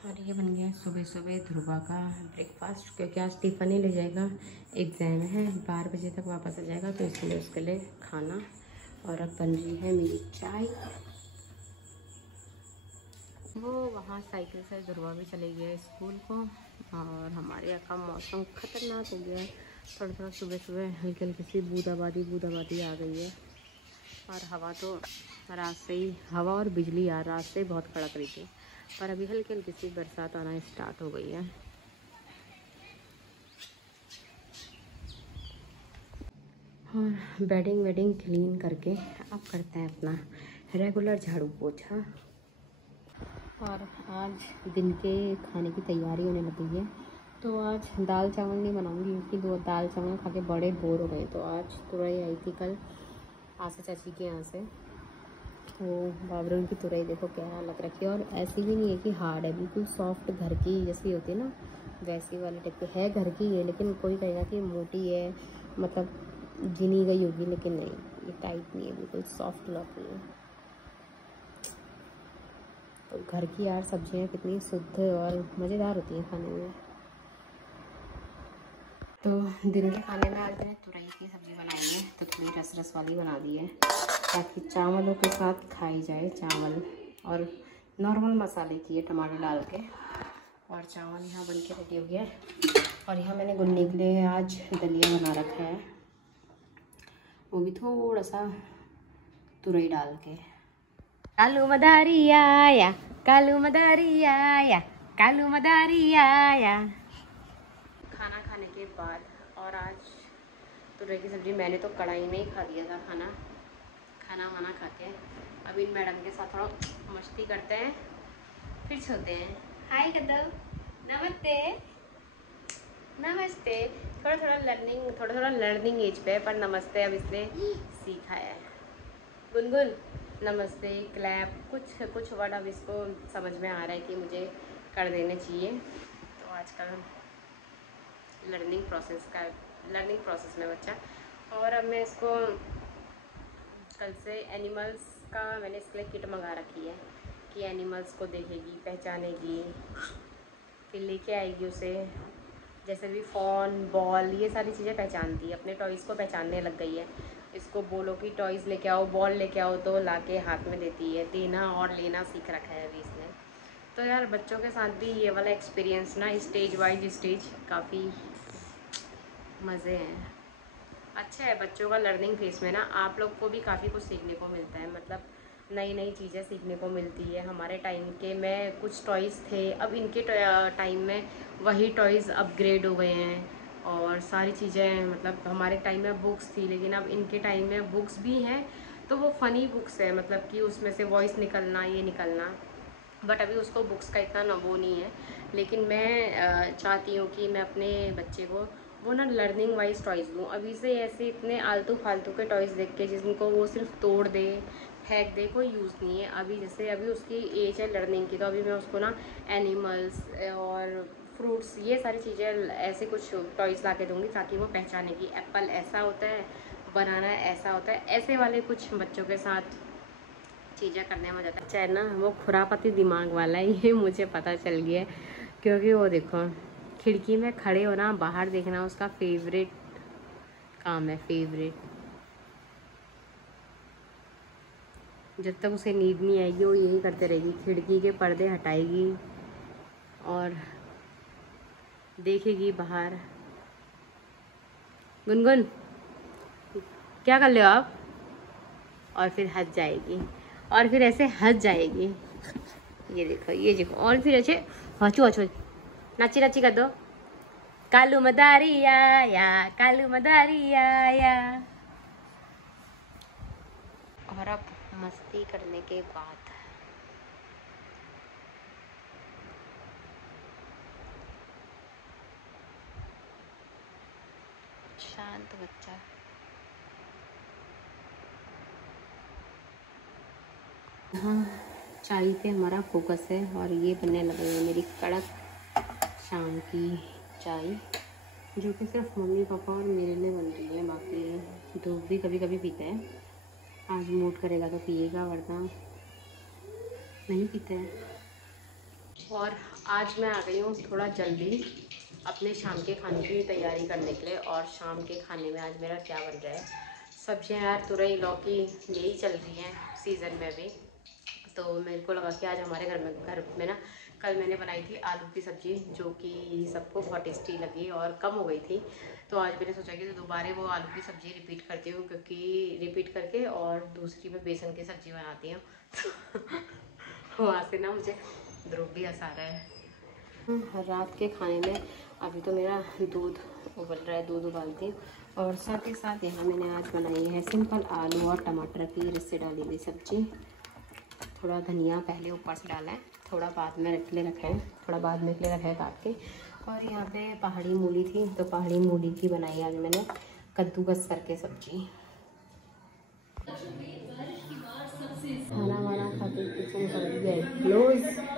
और ये बन गया सुबह सुबह ध्रुवा का ब्रेकफास्ट, क्योंकि आज टिफ़िन ही ले जाएगा, एग्ज़ाम है, 12 बजे तक वापस आ जाएगा, तो इसलिए उसके लिए खाना। और अब बन रही है मेरी चाय। वो वहाँ साइकिल से ध्रुवा भी चले गया स्कूल को, और हमारे यहाँ का मौसम ख़तरनाक हो गया है। थोड़ा थोड़ा सुबह सुबह हल्की हल्की सी बूंदाबांदी आ गई है। और हवा तो रात से ही, हवा और बिजली यार रात से ही बहुत कड़क रही थी, पर अभी हल्की हल्की सी बरसात आना स्टार्ट हो गई है। और बेडिंग वेडिंग क्लीन करके अब करते हैं अपना रेगुलर झाड़ू पोछा। और आज दिन के खाने की तैयारी होने लगी है, तो आज दाल चावल नहीं बनाऊंगी, क्योंकि दो दाल चावल खा के बड़े बोर हो गए। तो आज तुरई आई थी कल आशा चाची के यहाँ से, वो बाबरून की तुरई देखो क्या लग रखी है। और ऐसी भी नहीं है कि हार्ड है, बिल्कुल सॉफ्ट घर की जैसी होती है ना, वैसी वाली टाइप की है, घर की है। लेकिन कोई कहेगा कि मोटी है, मतलब गिनी गई होगी, लेकिन नहीं, ये टाइट नहीं है, बिल्कुल सॉफ्ट लौकी है। तो घर की यार सब्जियाँ कितनी शुद्ध और मज़ेदार होती हैं खाने में। तो दिन के खाने में आज मैंने तुरई की सब्ज़ी बनाई है, तो थोड़ी रस रस वाली बना दी है, ताकि चावलों के साथ खाई जाए। चावल और नॉर्मल मसाले की है, टमाटर डाल के। और चावल यहाँ बन के रेडी हो गया है। और यहाँ मैंने गुन्नी के लिए आज दलिया बना रखा है, वो भी थोड़ा सा तुरई डाल के। कालू मदारी आया, कालू मदारी आया, कालू मदारी आया। खाना खाने के बाद, और आज तुरई की सब्ज़ी मैंने तो कढ़ाई में ही खा लिया था खाना वाना खा के। अब इन मैडम के साथ थोड़ा मस्ती करते हैं, फिर सोते हैं। हाय कदम, नमस्ते नमस्ते। थोड़ा थोड़ा लर्निंग एज पे है, पर नमस्ते अब इसने सीखा है। गुनगुन नमस्ते, क्लैप, कुछ वर्ड अब इसको समझ में आ रहा है कि मुझे कर देने चाहिए। तो आजकल लर्निंग प्रोसेस में बच्चा। और अब मैं इसको कल से एनिमल्स का मैंने इसके लिए किट मंगा रखी है, कि एनिमल्स को देखेगी, पहचानेगी, फिर लेके आएगी उसे। जैसे भी फ़ोन, बॉल, ये सारी चीज़ें पहचानती है, अपने टॉयज़ को पहचानने लग गई है। इसको बोलो कि टॉयज़ लेके आओ, बॉल लेके आओ, तो लाके हाथ में देती है। देना और लेना सीख रखा है अभी इसने। तो यार बच्चों के साथ भी ये वाला एक्सपीरियंस ना, स्टेज वाइज स्टेज काफ़ी मज़े हैं। अच्छा है बच्चों का लर्निंग फेस में ना, आप लोग को भी काफ़ी कुछ सीखने को मिलता है, मतलब नई नई चीज़ें सीखने को मिलती है। हमारे टाइम के में कुछ टॉयज़ थे, अब इनके टाइम में वही टॉयज़ अपग्रेड हो गए हैं, और सारी चीज़ें, मतलब हमारे टाइम में बुक्स थी, लेकिन अब इनके टाइम में बुक्स भी हैं, तो वो फ़नी बुक्स है, मतलब कि उसमें से वॉइस निकलना, ये निकलना। बट अभी उसको बुक्स का इतना वो नहीं है। लेकिन मैं चाहती हूँ कि मैं अपने बच्चे को वो ना लर्निंग वाइज टॉयज़ दूँ। अभी से ऐसे इतने आलतू फालतू के टॉयज़ देख के जिनको वो सिर्फ तोड़ दे, फेंक दे, कोई यूज़ नहीं है। अभी जैसे अभी उसकी एज है लर्निंग की, तो अभी मैं उसको ना एनिमल्स और फ्रूट्स, ये सारी चीज़ें ऐसे कुछ टॉयज़ ला के दूँगी, ताकि वो पहचाने कि एप्पल ऐसा होता है, बनाना ऐसा होता है। ऐसे वाले कुछ बच्चों के साथ चीज़ें करने में जाता है ना, वो खुरापती दिमाग वाला है, ये मुझे पता चल गया है। क्योंकि वो देखो, खिड़की में खड़े होना, बाहर देखना उसका फेवरेट काम है, फेवरेट। जब तक उसे नींद नहीं आएगी वो यही करते रहेगी, खिड़की के पर्दे हटाएगी और देखेगी बाहर। गुनगुन क्या कर रहे हो आप? और फिर हंस जाएगी, और फिर ऐसे हंस जाएगी, ये देखो ये देखो। और फिर ऐसे हचू हचू नाची नाची कर दो, कालू मदारी आया, कालू मदारी आया। और अब मस्ती करने के बाद शांत बच्चा। हाँ, चाय पे हमारा फोकस है, और ये बनने लगी है मेरी कड़क शाम की चाय, जो कि सिर्फ मम्मी पापा और मेरे लिए बन रही है। बाकी धूप भी कभी कभी पीते हैं, आज मूड करेगा तो पिएगा, वरना नहीं पीते हैं। और आज मैं आ गई हूँ थोड़ा जल्दी अपने शाम के खाने की तैयारी करने के लिए। और शाम के खाने में आज मेरा क्या बन रहा है, सब्जियाँ यार तुरई लौकी यही चल रही हैं सीज़न में भी। तो मेरे को लगा कि आज हमारे घर में ना, कल मैंने बनाई थी आलू की सब्ज़ी जो कि सबको बहुत टेस्टी लगी और कम हो गई थी। तो आज मैंने सोचा कि दोबारा वो आलू की सब्ज़ी रिपीट करती हूँ, क्योंकि रिपीट करके और दूसरी में बेसन की सब्ज़ी बनाती हूँ। वहाँ से ना मुझे ध्रुव भी हंसा रहा है। रात के खाने में अभी तो मेरा दूध उबल रहा है, दूध उबालती हूँ। और साथ ही साथ यहाँ मैंने आज बनाई है सिंपल आलू और टमाटर की रिश्ते डाली हुई सब्ज़ी। थोड़ा धनिया पहले ऊपर से डाला है, थोड़ा बाद में रख ले रखा है, थोड़ा बाद में रखा है काट के। और यहाँ पे पहाड़ी मूली थी, तो पहाड़ी मूली की बनाई आज मैंने कद्दूकस करके सब्जी। खाना वाना खा के किचन कर दिया क्लोज।